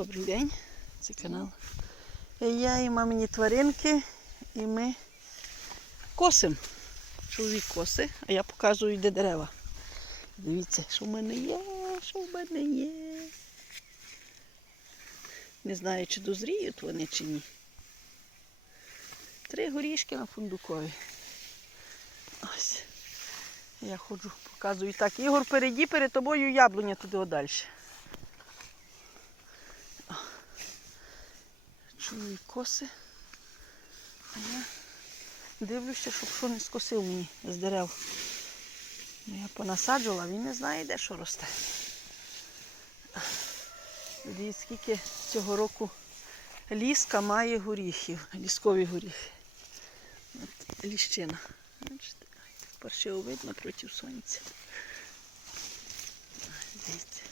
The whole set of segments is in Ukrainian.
Добрий день, це канал. Я і мамині тваринки, і ми косимо. Чоловік коси, а я показую, де дерева. Дивіться, що в мене є, що в мене є. Не знаю, чи дозріють вони, чи ні. Три горішки на фундукові. Ось. Я ходжу, показую так. Ігор, перейди перед тобою яблуня туди подальше. Чую коси. А я дивлюся, щоб що не скосив мені з дерев. Ну, Я понасаджувала, він не знає, де що росте. Дивіться, скільки цього року ліска має горіхів, ліскові горіхи. От ліщина. Бачите, так видно проти сонця. Дивіться,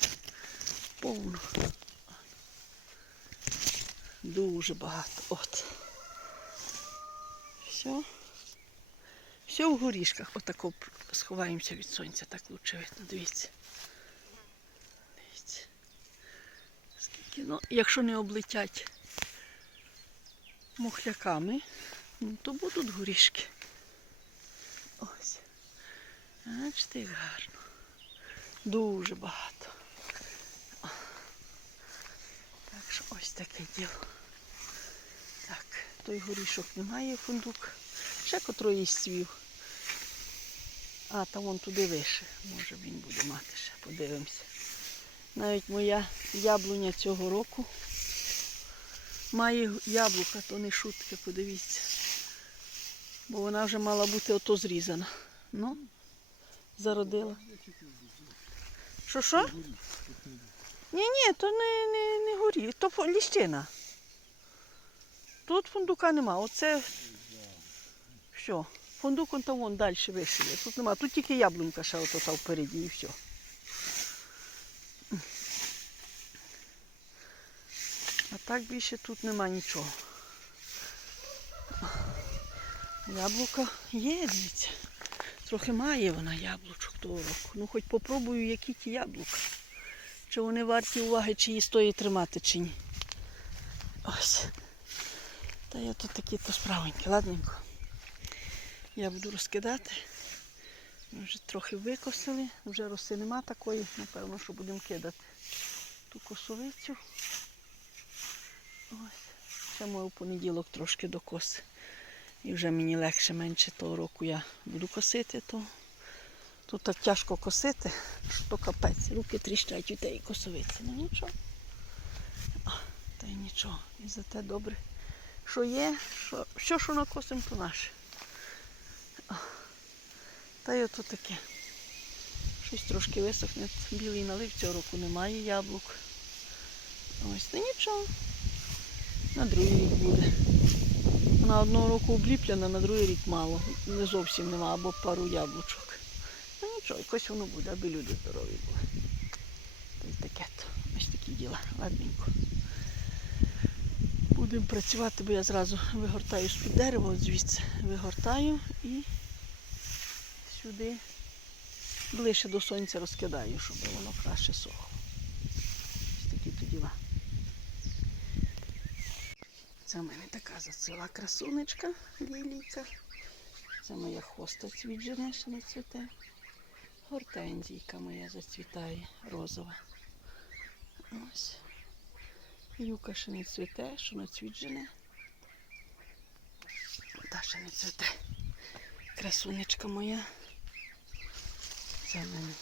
повно. Дуже багато. От. Все. Все в горішках. Отако сховаємося від сонця, так лучше видно. Дивіться. Дивіться. Скільки, ну, якщо не облетять мухляками, ну, то будуть горішки. Ось. Бачите, як гарно. Дуже багато. Так що ось таке діло. Той горішок немає фундук. Ще котрої свів. А, там вон туди вище. Може він буде мати ще, подивимося. Навіть моя яблуня цього року має яблука, то не шутки, подивіться. Бо вона вже мала бути ото зрізана. Ну, зародила. Що що? Ні, ні, то не, не, не горі, то ліщина. Тут фундука нема. Оце що? Фундук он там вон далі вище. Тут нема. Тут тільки яблунька ще ото там впереді і все. А так більше тут нема нічого. Яблука є, дивіться. Трохи має вона яблучок того року. Ну хоч попробую, які ті яблука. Чи вони варті уваги, чи її стоїть тримати, чи ні. Ось. Та я тут такі то справенькі, ладненько. Я буду розкидати. Ми вже трохи викосили, вже роси нема такої, напевно, що будемо кидати ту косовицю. Ось. Ще маю в понеділок трошки докоси. І вже мені легше менше того року я буду косити, то тут так тяжко косити, що то капець. Руки тріщать у тієї косовиці. Ну нічого. А, Та й нічого. І зате добре. Що є, що, що, що накосимо, то наше. А, Та й ото таке. Щось трошки висохне. Білий налив цього року немає яблук. Ось, та нічого. На другий рік буде. Вона одного року обліплена, на другий рік мало. Не зовсім нема, або пару яблучок. Ну нічого, якось воно буде, аби люди здорові були. Та й таке то. Ось такі діла. Ладненько. Будемо працювати, бо я зразу вигортаю з-під дерева, звідси вигортаю і сюди ближче до сонця розкидаю, щоб воно краще сохло. Ось такі то діла. Це в мене така зацвіла красунечка лілійка. Це моя хоста цвіт не цвіте. Гортензійка моя зацвітає розова. Ось. Юка ще не цвіте, що на цвіт жене. Та ще не цвіте. Красунечка моя. Це мене.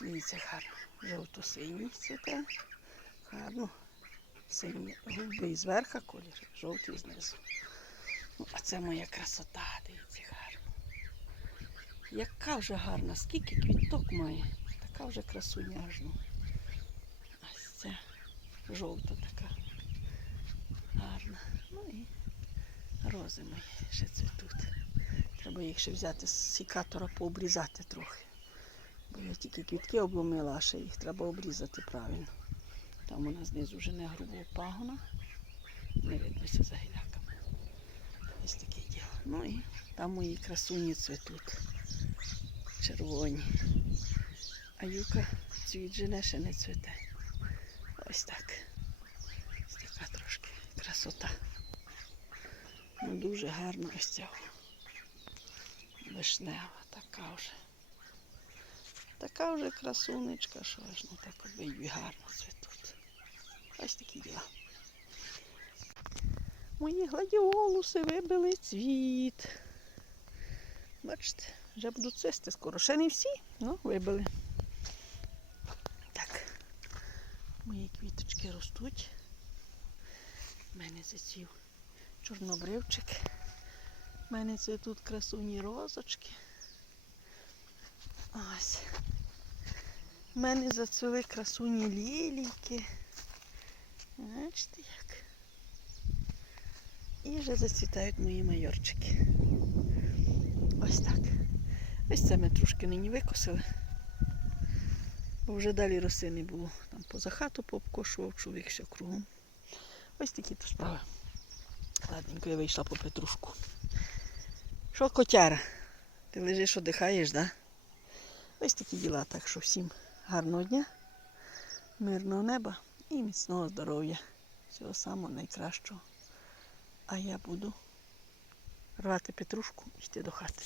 Дивіться, гарно. Жовто-синій цвіте. Гарно. Синій голубий зверху колір, жовтий знизу. Ну, а це моя красота, дивіться, гарно. Яка вже гарна, скільки квіток має. Така вже красуня аж ну. Жовта така. Гарна. Ну і рози мої ще цвітуть. Треба їх ще взяти з сікатора пообрізати трохи. Бо я тільки квітки обломила, а ще їх треба обрізати правильно. Там у нас знизу вже не грубого пагона. Не виднося за гіляками. Ось таке діло. Ну і там мої красуні цвітуть. Червоні. А юка цвіт жене ще не цвіте. Ось так. Ось така трошки красота. Ну, дуже гарна ось ця вишнева, така вже. Така вже красунечка, що аж ну так обидві гарно цвітуть. Ось такі діла. Мої гладіолуси вибили цвіт. Бачите, вже будуть цвісти скоро. Ще не всі, але вибили. Так. Мої квіточки ростуть. У мене зацвів чорнобривчик. У мене це тут красуні розочки. Ось. У мене зацвіли красуні лілійки. Бачите як. І вже зацвітають мої майорчики. Ось так. Ось це ми трошки нині викосили. Бо вже далі роси не було. Поза хату пообкошував чоловік ще кругом. Ось такі то справи. Ладненько, я вийшла по петрушку. Що, котяра? Ти лежиш, одихаєш, да? Ось такі діла. Так що всім гарного дня, мирного неба і міцного здоров'я. Всього самого найкращого. А я буду рвати петрушку і йти до хати.